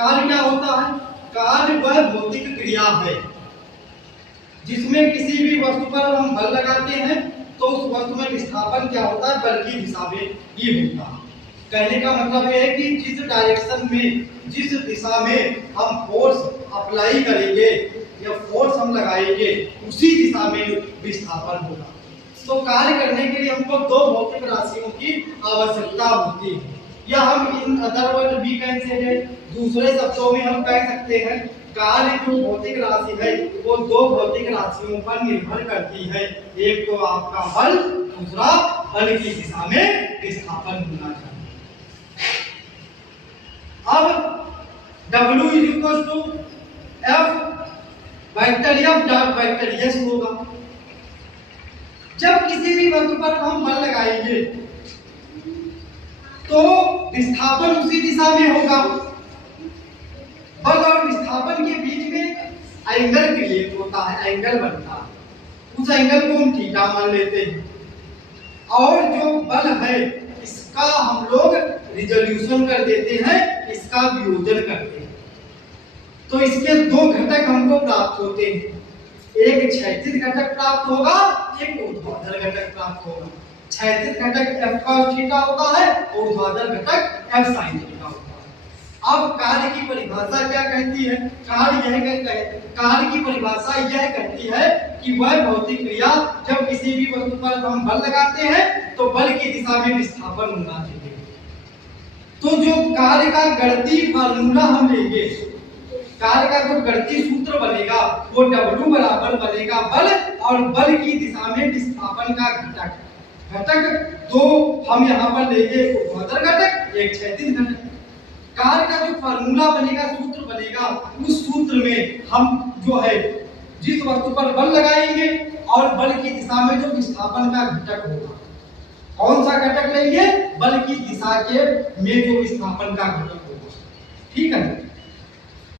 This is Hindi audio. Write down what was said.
कार्य क्या होता है? कार्य वह भौतिक क्रिया है जिसमें किसी भी वस्तु पर हम बल लगाते हैं तो उस वस्तु में विस्थापन क्या होता है? बल की दिशा में ही होता है। कहने का मतलब यह है कि जिस डायरेक्शन में, जिस दिशा में हम फोर्स अप्लाई करेंगे या फोर्स हम लगाएंगे उसी दिशा में विस्थापन होगा। तो कार्य करने के लिए हमको दो भौतिक राशियों की आवश्यकता होती है, या हम इन अदर वर्ड भी कह सकते हैं, दूसरे शब्दों में हम कह सकते हैं कार्य जो भौतिक राशि है वो दो भौतिक राशियों पर निर्भर करती है। एक तो आपका बल, दूसरा बल की दिशा में विस्थापन होना चाहिए। अब W is equal to F vector F dot vector S होगा। जब किसी भी वस्तु पर हम बल लगाएंगे तो विस्थापन उसी दिशा में होगा। बल और विस्थापन के बीच में एंगल क्रिएट होता है, एंगल बनता है। उस एंगल को हम थीटा मान लेते हैं और जो बल है इसका हम लोग रिजोल्यूशन कर देते हैं, इसका वियोजन करते हैं। तो इसके दो घटक हमको प्राप्त होते हैं, एक क्षैतिज घटक प्राप्त होगा, एक ऊर्ध्वाधर घटक प्राप्त होगा। क्षैतिज घटक F cos थीटा होता है, ऊर्ध्वाधर घटक F sin थीटा होता है। अब कार्य की परिभाषा क्या कहती है? कार्य की परिभाषा यह कहती है कि वह भौतिक क्रिया जब किसी भी वस्तु पर हम बल लगाते हैं तो बल की दिशा में विस्थापन होना चाहिए। तो जो कार्य का गणितीय फार्मूला हम लेंगे, कार्य का जो गणितीय सूत्र बनेगा वो W बराबर बनेगा बल और बल की दिशा में विस्थापन का घटक दो हम यहाँ पर लेंगे, ऊर्ध्वाधर घटक, एक क्षैतिज घटक। कार्य का जो फार्मूला बनेगा, सूत्र बनेगा, उस सूत्र में हम जो है जिस वस्तु पर बल लगाएंगे और बल की दिशा में जो विस्थापन का घटक होगा, कौन सा घटक लेंगे? बल की दिशा के में जो विस्थापन का घटक होगा। ठीक है।